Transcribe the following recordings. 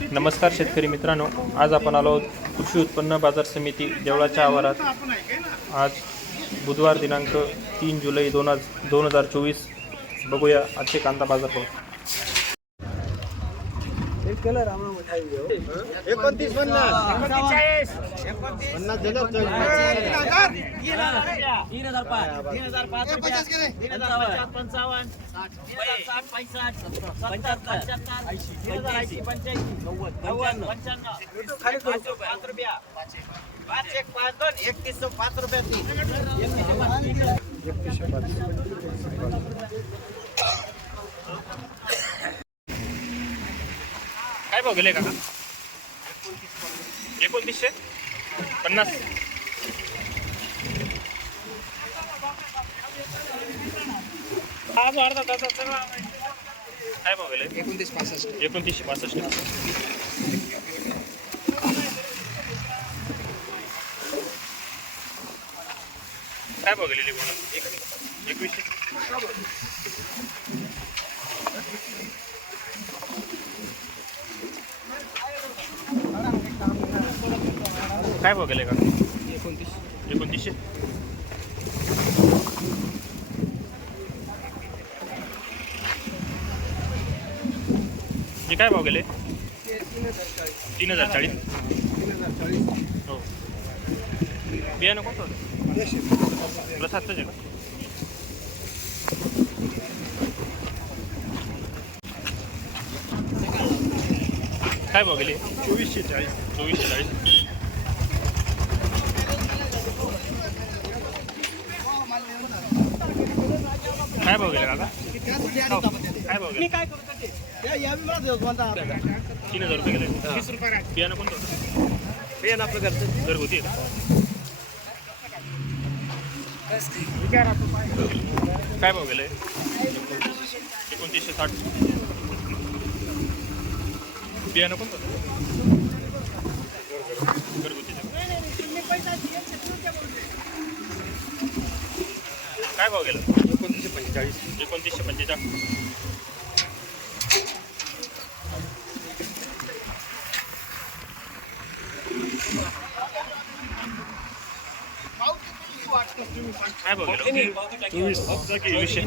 नमस्कार शेतकरी मित्रांनो आज आपण आलो आहोत कृषी उत्पन्न बाजार समिती देवळाच्या आवारात. आज बुधवार दिनांक तीन जुलै दोन हजार दोन हजार चोवीस. बघूया आजचे कांदा बाजार भाव. एकोणतीस पन्नास. पन्नास दिलं तीन हजार पाच. तीन हजार पाच तीन पंचावन्न तीन साठ पैसष्ट पंच्याहत्तर ऐंशी तीन हजार ऐंशी पंच्याऐंशी नव्वद नव्वद पंच्याण्णव. खाली पाच रुपये पाच पाच एक पाच दोन एकतीस पाच रुपया काय भाव गेले काका? एकोणतीसशे. पन्नास. आज अर्धा काय भाव गेले? एकोणतीस पासष्ट. एकोणतीसशे पासष्ट. काय भाव गेलेली कोण एकवीसशे. काय भाव गेले का? एकोणतीस एकोणतीसशे? हे काय भाव गेले? तीन हजार चाळीस. हो. बियाणं कोणतं होतं? आहे का काय भाव गेले? चोवीसशे चाळीस. चोवीसशे चाळीस काय भाव गेले काका काय भाव गेले तीन हजार रुपये गेले. बियाणं कोणतं होतं? आपलं घरचं. घरगुती आहे का? काय भाव गेले? एकोणतीसशे साठ. बियाणं कोणतं होतं? घरगुती. काय भाव गेला? पंचेचाळीस एकोणतीसशे पंचेचाळीस. काय गेला? चोवीस. चोवीसशे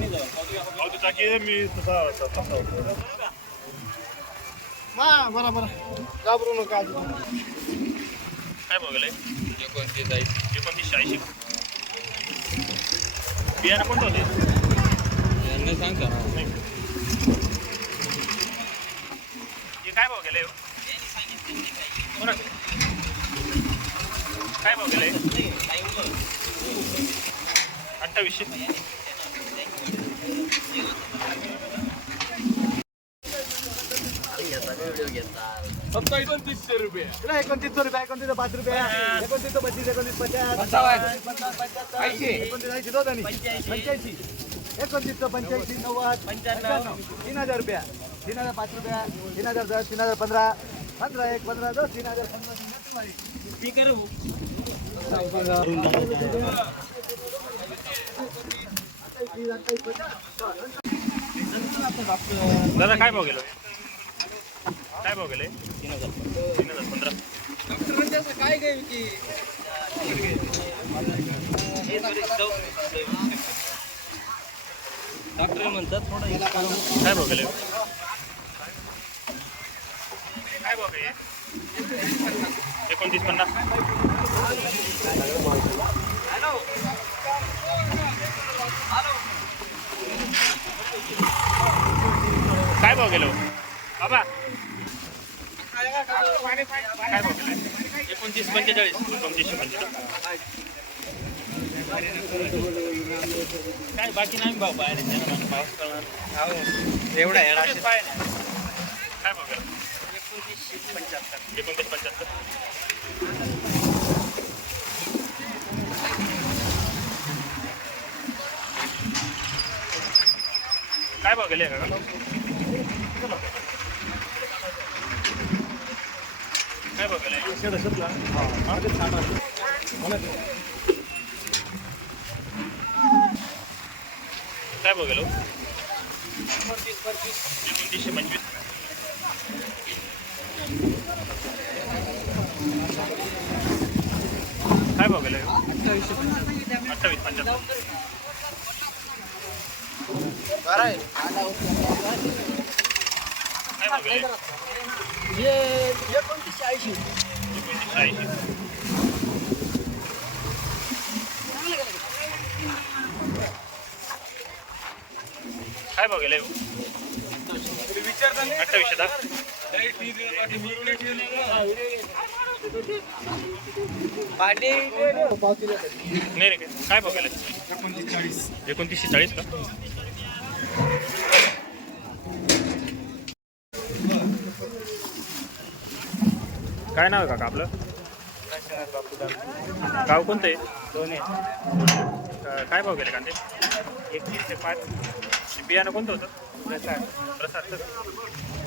मा बरोबर घाबरू नका काय गेले एकोणतीस आहे. एकोणतीसशे ऐंशी. बियाणं कोणतं होते? सांगता नाही हे काय भाव गेले काय भाव गेले अठ्ठावीसशे फक्त एकोणतीसशे रुपये एकोणतीसशे रुपये एकोणतीस पाच रुपये एकोणतीस पच्चीस एकोणतीस पचास ऐंशी एकोणतीस ऐंशी दोन आणि पंच्याऐंशी एकोणतीस पंच्याऐंशी नव्वद पंच्याण्णव. तीन हजार रुपया. तीन हजार पाच रुपया तीन हजार दस तीन हजार पंधरा पंधरा एक पंधरा दस तीन हजार दादा काय भाव गेलो? काय भाव गेले? तीन हजार. तीन हजार. पंधरा डॉक्टर डॉक्टर म्हणतात थोडं काय भाव गेले काय भाव एकोणतीस पन्नास. काय भाव गेलो बाबा. काय भाव गेले एकोणतीस पंचेचाळीस. एकोणतीसशे पंचेचाळीस. काय बाकी नाही भाऊ बाहेर पाऊस करणार एवढा येणार काय भाव गेला एकोणतीसशे पंच्याहत्तर एकोणतीस पंच्याहत्तर काय भाव गेले का? काय भाव गेले? काय बघेल एकोणतीसशे पंचवीस काय बघेल अठ्ठावीस पंच्याहत्तर एकोणतीसशे ऐंशी. एकोणतीसशे ऐंशी. भाव गेले अठ्ठावीसशे दहा. नाही नाही काय भाव गेले एकोणतीसशे चाळीस का? काय नाव आहे काका आपलं? गाव कोणतं आहे? दोन्ही. काय भाव गेले कांदे? एकतीस ते पाच. बियाणं कोणतं होतं? प्रसाद. प्रसाद.